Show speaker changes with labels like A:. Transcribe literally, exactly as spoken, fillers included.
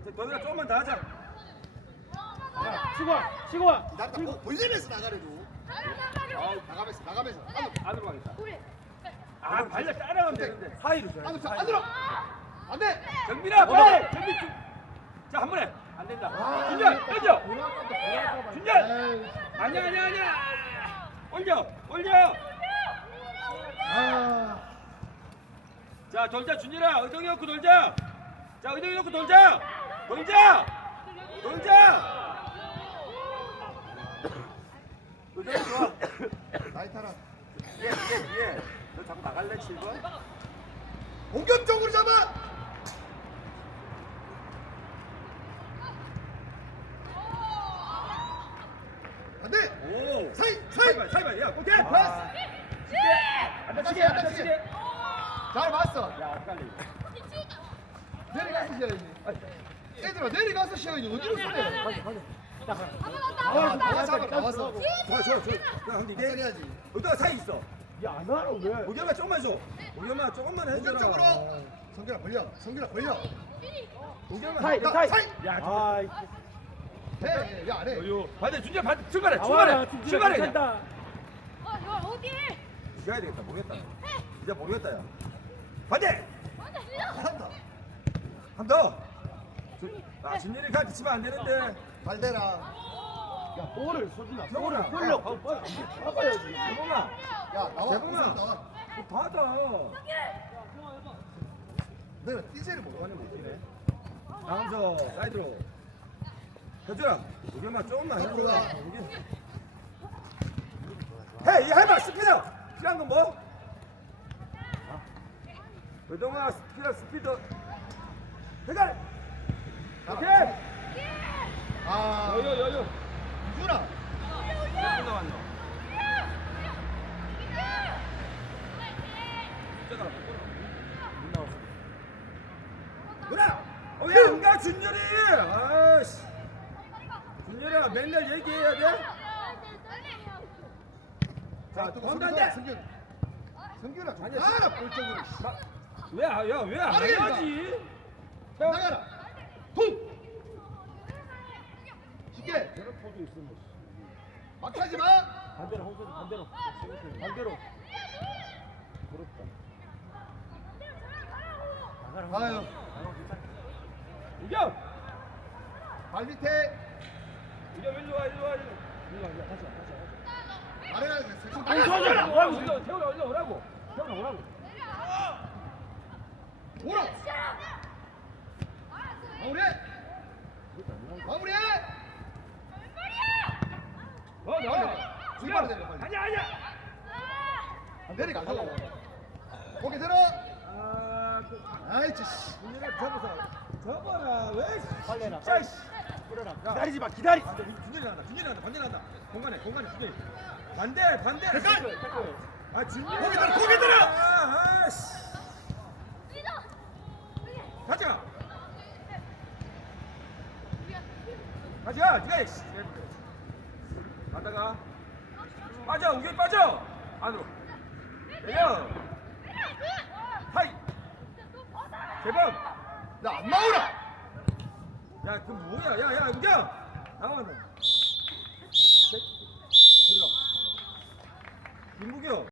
A: 너네가 조금만 더 하자.
B: 야, 치고 와, 치고 와.
C: 기다렸다. 뭐, 벌리면서 나가래도.
A: 아우,
C: 나가면서, 나가면서. 안으로,
A: 안으로 가겠다. 아, 발려 따라가면 되는데. 사이로 줘야
C: 안으로,
A: 돼.
C: 안으로. 안 돼.
A: 정민아, 빨리! 정민 주. 자, 한 번에. 안 된다. 준열, 던져. 준열. 아니야, 아니야, 아니야. 올려, 올려.
C: 아.
A: 자, 돌자, 준열아. 의동이 놓고 돌자. 자, 의동이 놓고 돌자. 돌자. 돌자. 의동이 좋아.
C: 나이타라.
A: 예, 예, 예. 너 자꾸 나갈래, 칠 번?
C: 공격적으로 잡아. 안 돼.
A: 오.
C: 사이, 사이.
A: 사이발, 사이발. 야, 오케이.
C: 아.
A: 패스. 안 다치게, 안 다치게.
C: 잘 봤어.
A: 야, 헷갈리.
C: 내려가서 쉬어야지. 애들아, 내려가서 쉬어야지. 어디로 쏘래?
B: 나와,
C: 나와, 잡아, 나와서.
A: 좋아, 좋아, 좋아. 야, 근데 이게
C: 해야지.
A: 의도가 사이 있어.
B: 야, 안 하라 왜?
A: 오겸아 조금만 줘. 오겸아 조금만 해줘라.
C: 공격적으로. 성균아 벌려. 성균아 벌려.
A: 오겸아.
B: 사이,
C: 야,
B: 사이.
C: 사이.
A: 야,
B: 아,
C: 해. 야, 안 해.
A: 요. 반대 준재 반대 출발해.
B: 나와라,
A: 출발해. 출발해. 그냥.
B: 괜찮다.
A: 가야 되겠다. 모르겠다. 이제 모르겠다 야. 반대.
C: 한다.
A: 한 더. 주- 아, 준열이 같이 치면 안 되는데.
C: 발대라.
B: 야, 볼을 쏘준다.
A: 정훈아.
B: 볼을 흘려. 봐, 봐. 봐봐야지.
A: 재봉아.
C: 야, 나와.
A: 재봉아.
C: 나와.
A: 너 받아.
C: 내가 띠제를 못 가네, 못 뛰네.
A: 강서 사이드로. 해줘라. 오겸아 조금만 해줘.
C: 앞으로 와.
A: 해, 이 해봐 스피드. 필요한 건 뭐? 외동아 스피드 스피드. 해갈. 오케이.
C: 아,
A: 여유 여유.
C: 유준아.
A: 몇 분 남았노? 숫자가 못 나왔어. 누나. 어야 응가 준열이. 아씨. 준열아 맨날 얘기해야 돼? 자,
C: 또
A: 건단대.
C: 성균. 성균아, 좀
A: 아니야,
C: 가라, 볼적으로.
A: 왜, 아, 야, 왜 안
C: 빠르게
A: 하지?
C: 나가라. 쿵. 쉽게.
B: 저런 포즈 있으면
C: 막 하지 마.
B: 반대로 홍수 반대로. 반대로. 부럽다. 나가라.
C: 아유.
A: 우겸!
C: 발 밑에.
A: 우겸 일로 와, 일로 와, 일로.
B: 일로 와, 일로 와. 다시 와, 다시 와.
C: 아래가 세션.
B: 아니, 저, 저,
A: 태훈아,
B: 뭐라고,
A: 일로, 태훈아, 일로 오라고.
B: 태훈아 오라고.
C: 오라. 마무리해. 마무리해.
A: 어, 나와.
C: 출발해, 내려, 빨리.
A: 아니야, 아니야.
C: 내려가. 고개 들어.
A: 아, 그,
C: 아이치 씨.
A: 준열아 접어서. 접어라, 왜?
B: 빨리 해라.
A: 진짜, 씨.
B: 뿌려라.
A: 야.
B: 기다리지 마, 기다리.
A: 반대, 준열이 난다, 준열이 난다, 반대 난다. 공간에, 공간에, 준열이. 반대, 반대. 아, 준열이.
C: 고개 들어, 고개 들어.
A: 아, 씨. 가자. 가자, 니가 이 씨. 가다가 빠져, 우겨 빠져. 안으로. 내려. 하이. 대범.
C: 나안 나오라.
A: 야, 그 뭐야? 야, 야, 우겨. 나와 너. 김무겨.